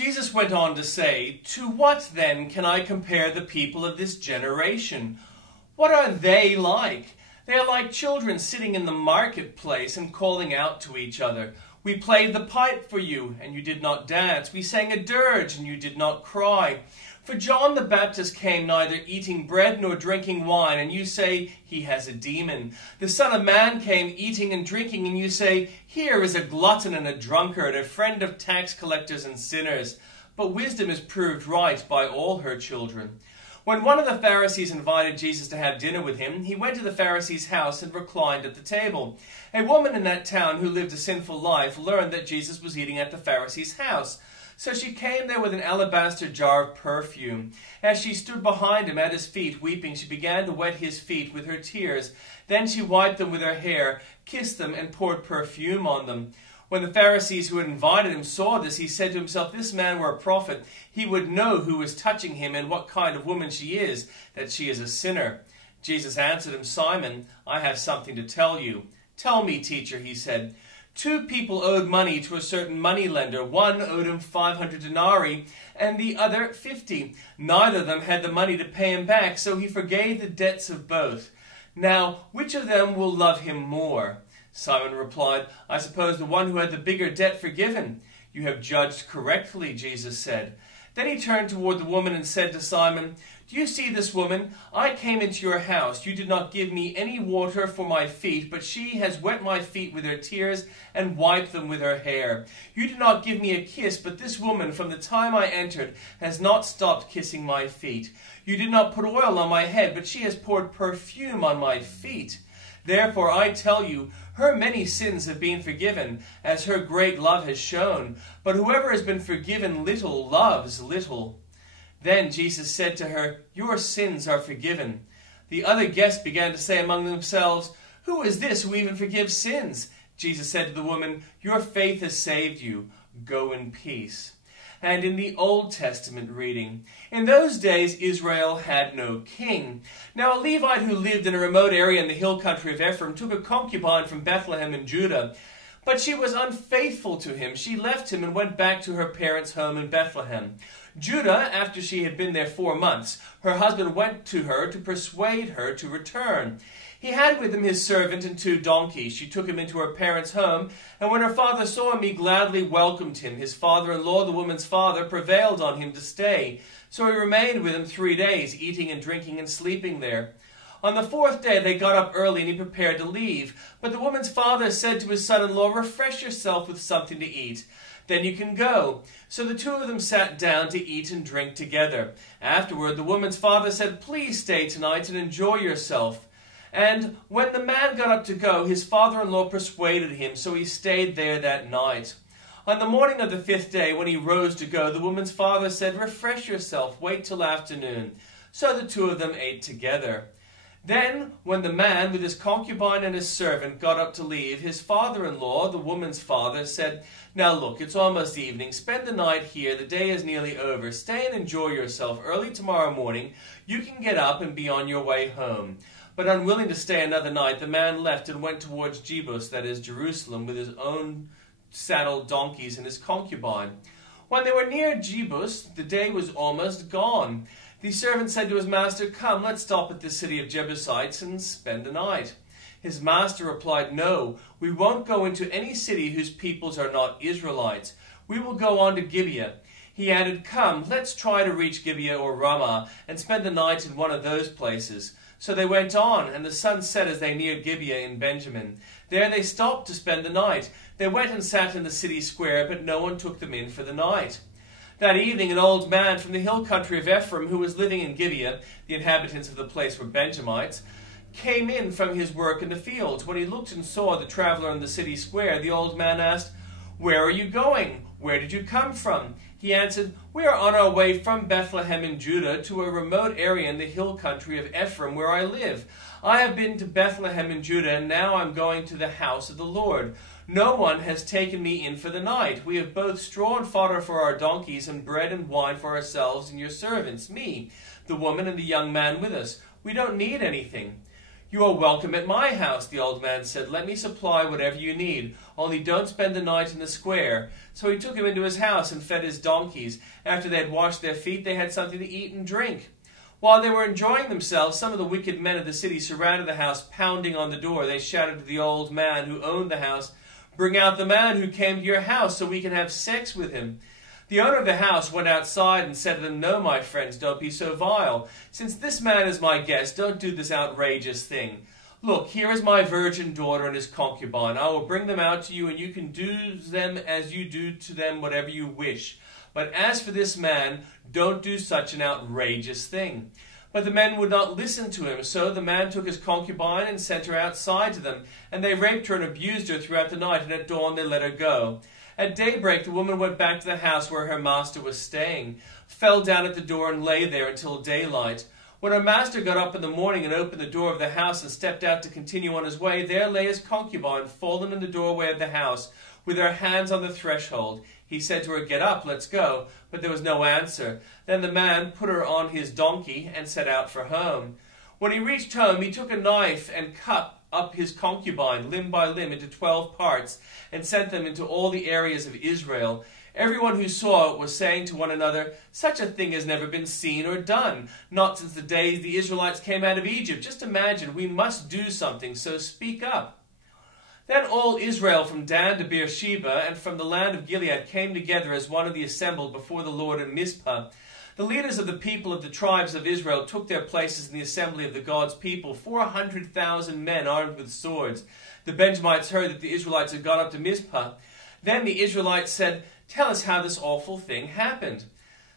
Jesus went on to say, "To what then can I compare the people of this generation? What are they like? They are like children sitting in the marketplace and calling out to each other. We played the pipe for you, and you did not dance. We sang a dirge, and you did not cry. For John the Baptist came neither eating bread nor drinking wine, and you say, he has a demon. The Son of Man came eating and drinking, and you say, here is a glutton and a drunkard, a friend of tax collectors and sinners. But wisdom is proved right by all her children." When one of the Pharisees invited Jesus to have dinner with him, he went to the Pharisee's house and reclined at the table. A woman in that town who lived a sinful life learned that Jesus was eating at the Pharisee's house. So she came there with an alabaster jar of perfume. As she stood behind him at his feet, weeping, she began to wet his feet with her tears. Then she wiped them with her hair, kissed them, and poured perfume on them. When the Pharisees who had invited him saw this, he said to himself, "This man were a prophet. He would know who is touching him and what kind of woman she is, that she is a sinner." Jesus answered him, "Simon, I have something to tell you." "Tell me, teacher," he said. "Two people owed money to a certain moneylender. One owed him 500 denarii and the other 50. Neither of them had the money to pay him back, so he forgave the debts of both. Now, which of them will love him more?" Simon replied, "I suppose the one who had the bigger debt forgiven." "You have judged correctly," Jesus said. Then he turned toward the woman and said to Simon, "Do you see this woman? I came into your house. You did not give me any water for my feet, but she has wet my feet with her tears and wiped them with her hair. You did not give me a kiss, but this woman, from the time I entered, has not stopped kissing my feet. You did not put oil on my head, but she has poured perfume on my feet. Therefore I tell you, her many sins have been forgiven, as her great love has shown. But whoever has been forgiven little loves little." Then Jesus said to her, "Your sins are forgiven." The other guests began to say among themselves, "Who is this who even forgives sins?" Jesus said to the woman, "Your faith has saved you. Go in peace." And in the Old Testament reading, in those days Israel had no king. Now a Levite who lived in a remote area in the hill country of Ephraim took a concubine from Bethlehem in Judah. But she was unfaithful to him. She left him and went back to her parents' home in Bethlehem. Judah, after she had been there 4 months, her husband went to her to persuade her to return. He had with him his servant and 2 donkeys. She took him into her parents' home, and when her father saw him, he gladly welcomed him. His father-in-law, the woman's father, prevailed on him to stay. So he remained with him 3 days, eating and drinking and sleeping there. On the 4th day they got up early, and he prepared to leave. But the woman's father said to his son-in-law, "Refresh yourself with something to eat. Then you can go." So the 2 of them sat down to eat and drink together. Afterward, the woman's father said, "Please stay tonight and enjoy yourself." And when the man got up to go, his father-in-law persuaded him, so he stayed there that night. On the morning of the 5th day, when he rose to go, the woman's father said, "Refresh yourself, wait till afternoon." So the 2 of them ate together. Then, when the man with his concubine and his servant got up to leave, his father-in-law, the woman's father, said, "Now look, it's almost evening. Spend the night here. The day is nearly over. Stay and enjoy yourself. Early tomorrow morning, you can get up and be on your way home." But unwilling to stay another night, the man left and went towards Jebus, that is, Jerusalem, with his own saddled donkeys and his concubine. When they were near Jebus, the day was almost gone. The servant said to his master, "Come, let's stop at this city of Jebusites and spend the night." His master replied, "No, we won't go into any city whose peoples are not Israelites. We will go on to Gibeah." He added, "Come, let's try to reach Gibeah or Ramah and spend the night in one of those places." So they went on, and the sun set as they neared Gibeah in Benjamin. There they stopped to spend the night. They went and sat in the city square, but no one took them in for the night. That evening an old man from the hill country of Ephraim, who was living in Gibeah, the inhabitants of the place were Benjamites, came in from his work in the fields. When he looked and saw the traveler in the city square, the old man asked, "Where are you going? Where did you come from?" He answered, "We are on our way from Bethlehem in Judah to a remote area in the hill country of Ephraim where I live. I have been to Bethlehem in Judah, and now I'm going to the house of the Lord. No one has taken me in for the night. We have both straw and fodder for our donkeys, and bread and wine for ourselves and your servants, me, the woman, and the young man with us. We don't need anything." "You are welcome at my house," the old man said. "Let me supply whatever you need, only don't spend the night in the square." So he took him into his house and fed his donkeys. After they had washed their feet, they had something to eat and drink. While they were enjoying themselves, some of the wicked men of the city surrounded the house, pounding on the door. They shouted to the old man who owned the house, "Bring out the man who came to your house so we can have sex with him." The owner of the house went outside and said to them, "No, my friends, don't be so vile. Since this man is my guest, don't do this outrageous thing. Look, here is my virgin daughter and his concubine. I will bring them out to you, and you can do them as you do to them whatever you wish. But as for this man, don't do such an outrageous thing." But the men would not listen to him, so the man took his concubine and sent her outside to them, and they raped her and abused her throughout the night, and at dawn they let her go. At daybreak the woman went back to the house where her master was staying, fell down at the door and lay there until daylight. When her master got up in the morning and opened the door of the house and stepped out to continue on his way, there lay his concubine, fallen in the doorway of the house, with her hands on the threshold. He said to her, "Get up, let's go." But there was no answer. Then the man put her on his donkey and set out for home. When he reached home, he took a knife and cut up his concubine, limb by limb, into 12 parts, and sent them into all the areas of Israel. Everyone who saw it was saying to one another, "Such a thing has never been seen or done, not since the days the Israelites came out of Egypt. Just imagine, we must do something, so speak up." Then all Israel from Dan to Beersheba and from the land of Gilead came together as one of the assembled before the Lord in Mizpah. The leaders of the people of the tribes of Israel took their places in the assembly of the God's people, 400,000 men armed with swords. The Benjamites heard that the Israelites had gone up to Mizpah. Then the Israelites said, "Tell us how this awful thing happened."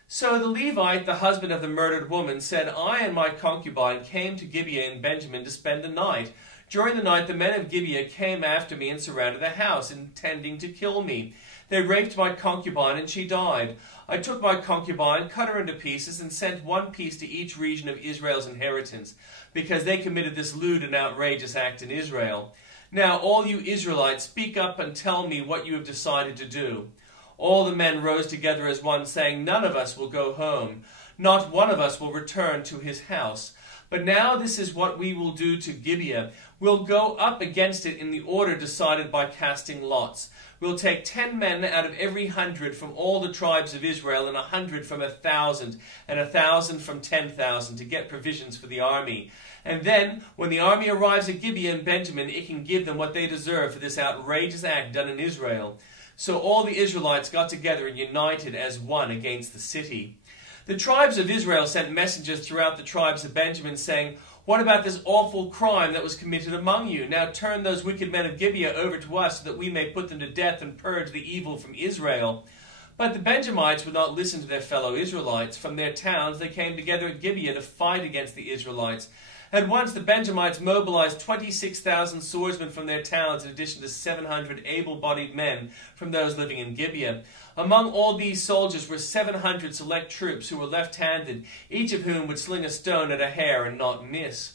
So the Levite, the husband of the murdered woman, said, "I and my concubine came to Gibeah in Benjamin to spend the night. During the night the men of Gibeah came after me and surrounded the house, intending to kill me. They raped my concubine and she died. I took my concubine, cut her into pieces, and sent one piece to each region of Israel's inheritance, because they committed this lewd and outrageous act in Israel. Now all you Israelites, speak up and tell me what you have decided to do." All the men rose together as one, saying, "None of us will go home. Not one of us will return to his house. But now this is what we will do to Gibeah. We'll go up against it in the order decided by casting lots. We'll take 10 men out of every 100 from all the tribes of Israel, and 100 from 1,000, and 1,000 from 10,000 to get provisions for the army. And then, when the army arrives at Gibeah and Benjamin, it can give them what they deserve for this outrageous act done in Israel." So all the Israelites got together and united as one against the city. The tribes of Israel sent messengers throughout the tribes of Benjamin, saying, "What about this awful crime that was committed among you? Now turn those wicked men of Gibeah over to us, so that we may put them to death and purge the evil from Israel." But the Benjamites would not listen to their fellow Israelites. From their towns they came together at Gibeah to fight against the Israelites. At once the Benjamites mobilized 26,000 swordsmen from their towns, in addition to 700 able-bodied men from those living in Gibeah. Among all these soldiers were 700 select troops who were left-handed, each of whom would sling a stone at a hare and not miss.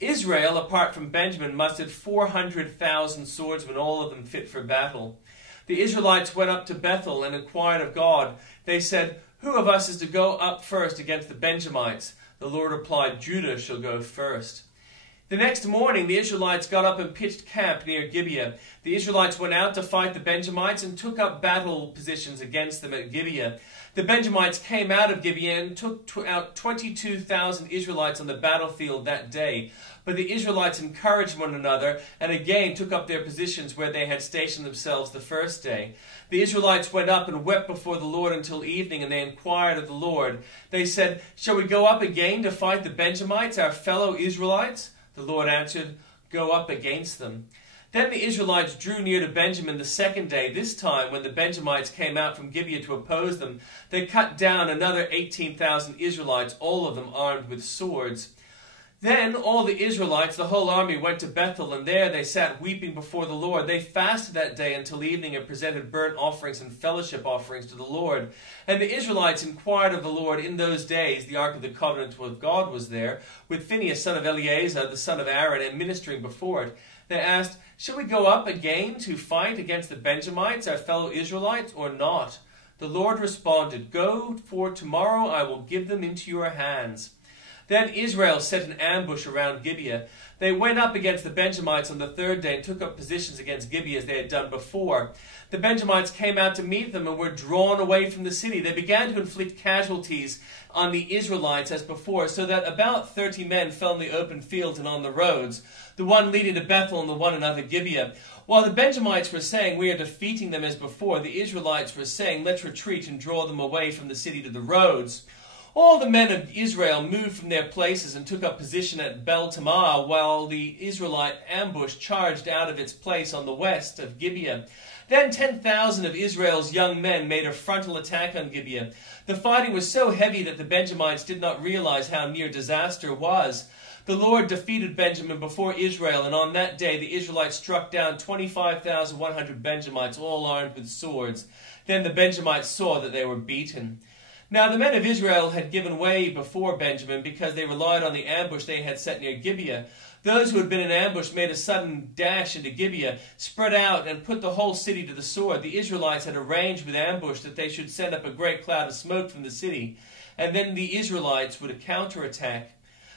Israel, apart from Benjamin, mustered 400,000 swordsmen, all of them fit for battle. The Israelites went up to Bethel and inquired of God. They said, "Who of us is to go up first against the Benjamites?" The Lord replied, "Judah shall go first." The next morning the Israelites got up and pitched camp near Gibeah. The Israelites went out to fight the Benjamites and took up battle positions against them at Gibeah. The Benjamites came out of Gibeah and took out 22,000 Israelites on the battlefield that day. But the Israelites encouraged one another and again took up their positions where they had stationed themselves the first day. The Israelites went up and wept before the Lord until evening, and they inquired of the Lord. They said, "Shall we go up again to fight the Benjamites, our fellow Israelites?" The Lord answered, "Go up against them." Then the Israelites drew near to Benjamin the second day. This time, when the Benjamites came out from Gibeah to oppose them, they cut down another 18,000 Israelites, all of them armed with swords. Then all the Israelites, the whole army, went to Bethel, and there they sat weeping before the Lord. They fasted that day until evening and presented burnt offerings and fellowship offerings to the Lord. And the Israelites inquired of the Lord in those days. The ark of the covenant of God was there, with Phinehas, son of Eleazar, the son of Aaron, administering before it. They asked, "Shall we go up again to fight against the Benjamites, our fellow Israelites, or not?" The Lord responded, "Go, for tomorrow I will give them into your hands." Then Israel set an ambush around Gibeah. They went up against the Benjamites on the third day and took up positions against Gibeah as they had done before. The Benjamites came out to meet them and were drawn away from the city. They began to inflict casualties on the Israelites as before, so that about 30 men fell in the open fields and on the roads, the one leading to Bethel and the one another Gibeah. While the Benjamites were saying, "We are defeating them as before," the Israelites were saying, "Let's retreat and draw them away from the city to the roads." All the men of Israel moved from their places and took up position at Bel-Tamar, while the Israelite ambush charged out of its place on the west of Gibeah. Then 10,000 of Israel's young men made a frontal attack on Gibeah. The fighting was so heavy that the Benjamites did not realize how near disaster was. The Lord defeated Benjamin before Israel, and on that day the Israelites struck down 25,100 Benjamites, all armed with swords. Then the Benjamites saw that they were beaten. Now the men of Israel had given way before Benjamin because they relied on the ambush they had set near Gibeah. Those who had been in ambush made a sudden dash into Gibeah, spread out, and put the whole city to the sword. The Israelites had arranged with ambush that they should send up a great cloud of smoke from the city, and then the Israelites would counterattack.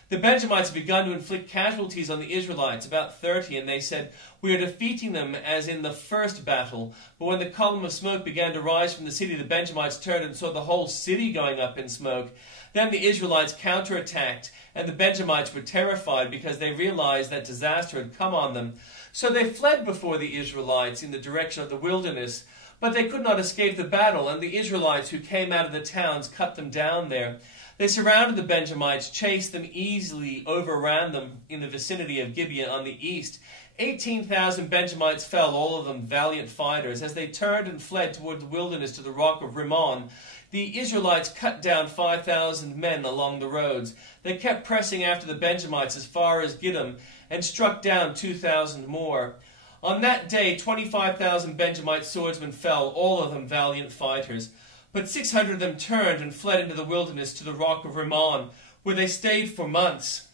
The Benjamites had begun to inflict casualties on the Israelites, about 30, and they said, "We are defeating them as in the first battle." But when the column of smoke began to rise from the city, the Benjamites turned and saw the whole city going up in smoke. Then the Israelites counterattacked, and the Benjamites were terrified because they realized that disaster had come on them. So they fled before the Israelites in the direction of the wilderness. But they could not escape the battle, and the Israelites who came out of the towns cut them down there. They surrounded the Benjamites, chased them easily, overran them in the vicinity of Gibeah on the east. 18,000 Benjamites fell, all of them valiant fighters. As they turned and fled toward the wilderness to the rock of Rimmon, the Israelites cut down 5,000 men along the roads. They kept pressing after the Benjamites as far as Gidom, and struck down 2,000 more. On that day, 25,000 Benjamite swordsmen fell, all of them valiant fighters. But 600 of them turned and fled into the wilderness to the rock of Rimmon, where they stayed for months.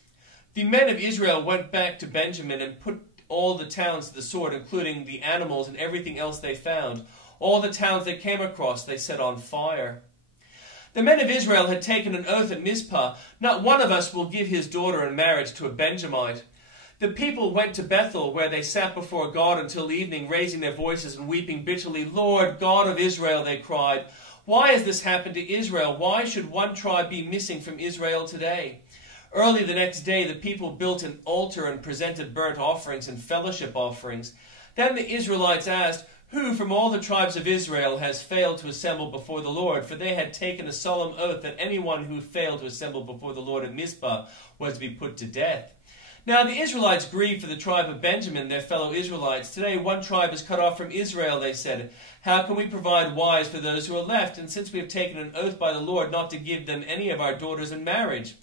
The men of Israel went back to Benjamin and put all the towns to the sword, including the animals and everything else they found. All the towns they came across they set on fire. The men of Israel had taken an oath at Mizpah, "Not one of us will give his daughter in marriage to a Benjamite." The people went to Bethel, where they sat before God until evening, raising their voices and weeping bitterly. "Lord, God of Israel," they cried, "why has this happened to Israel? Why should one tribe be missing from Israel today?" Early the next day, the people built an altar and presented burnt offerings and fellowship offerings. Then the Israelites asked, "Who from all the tribes of Israel has failed to assemble before the Lord?" For they had taken a solemn oath that anyone who failed to assemble before the Lord at Mizpah was to be put to death. Now the Israelites grieved for the tribe of Benjamin, their fellow Israelites. "Today one tribe is cut off from Israel," they said. "How can we provide wives for those who are left? And since we have taken an oath by the Lord not to give them any of our daughters in marriage."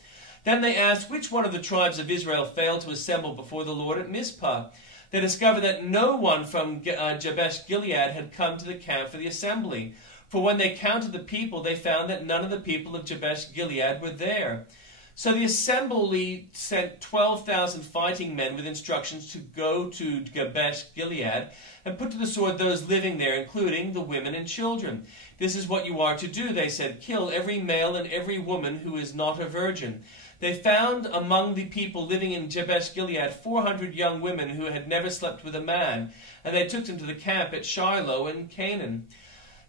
Then they asked, "Which one of the tribes of Israel failed to assemble before the Lord at Mizpah?" They discovered that no one from Jabesh Gilead had come to the camp for the assembly. For when they counted the people, they found that none of the people of Jabesh Gilead were there. So the assembly sent 12,000 fighting men with instructions to go to Jabesh Gilead and put to the sword those living there, including the women and children. "This is what you are to do," they said. "Kill every male and every woman who is not a virgin." They found among the people living in Jabesh Gilead 400 young women who had never slept with a man, and they took them to the camp at Shiloh in Canaan.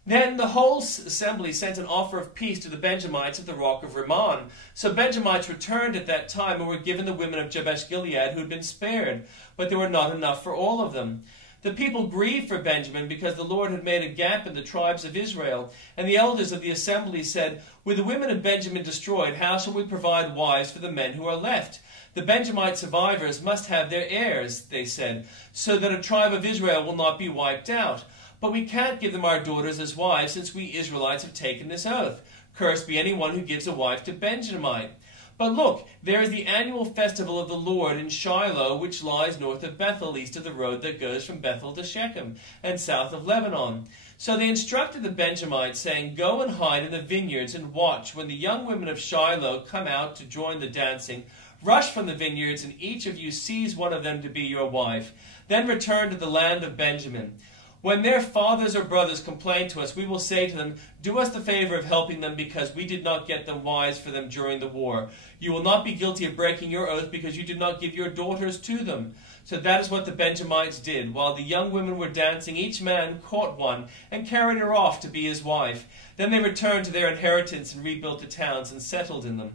Then the whole assembly sent an offer of peace to the Benjamites at the rock of Rimmon. So Benjamites returned at that time and were given the women of Jabesh Gilead who had been spared, but there were not enough for all of them. The people grieved for Benjamin because the Lord had made a gap in the tribes of Israel. And the elders of the assembly said, "With the women of Benjamin destroyed, how shall we provide wives for the men who are left? The Benjamite survivors must have their heirs," they said, "so that a tribe of Israel will not be wiped out. But we can't give them our daughters as wives, since we Israelites have taken this oath. Cursed be anyone who gives a wife to Benjamite. But look, there is the annual festival of the Lord in Shiloh, which lies north of Bethel, east of the road that goes from Bethel to Shechem, and south of Lebanon." So they instructed the Benjamites, saying, "Go and hide in the vineyards and watch. When the young women of Shiloh come out to join the dancing, rush from the vineyards, and each of you seize one of them to be your wife. Then return to the land of Benjamin. When their fathers or brothers complain to us, we will say to them, do us the favor of helping them because we did not get them wives for them during the war. You will not be guilty of breaking your oath because you did not give your daughters to them. So that is what the Benjamites did. While the young women were dancing, each man caught one and carried her off to be his wife. Then they returned to their inheritance and rebuilt the towns and settled in them.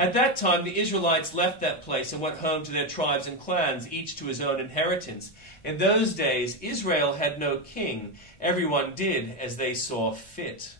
At that time the Israelites left that place and went home to their tribes and clans, each to his own inheritance. In those days Israel had no king. Everyone did as they saw fit.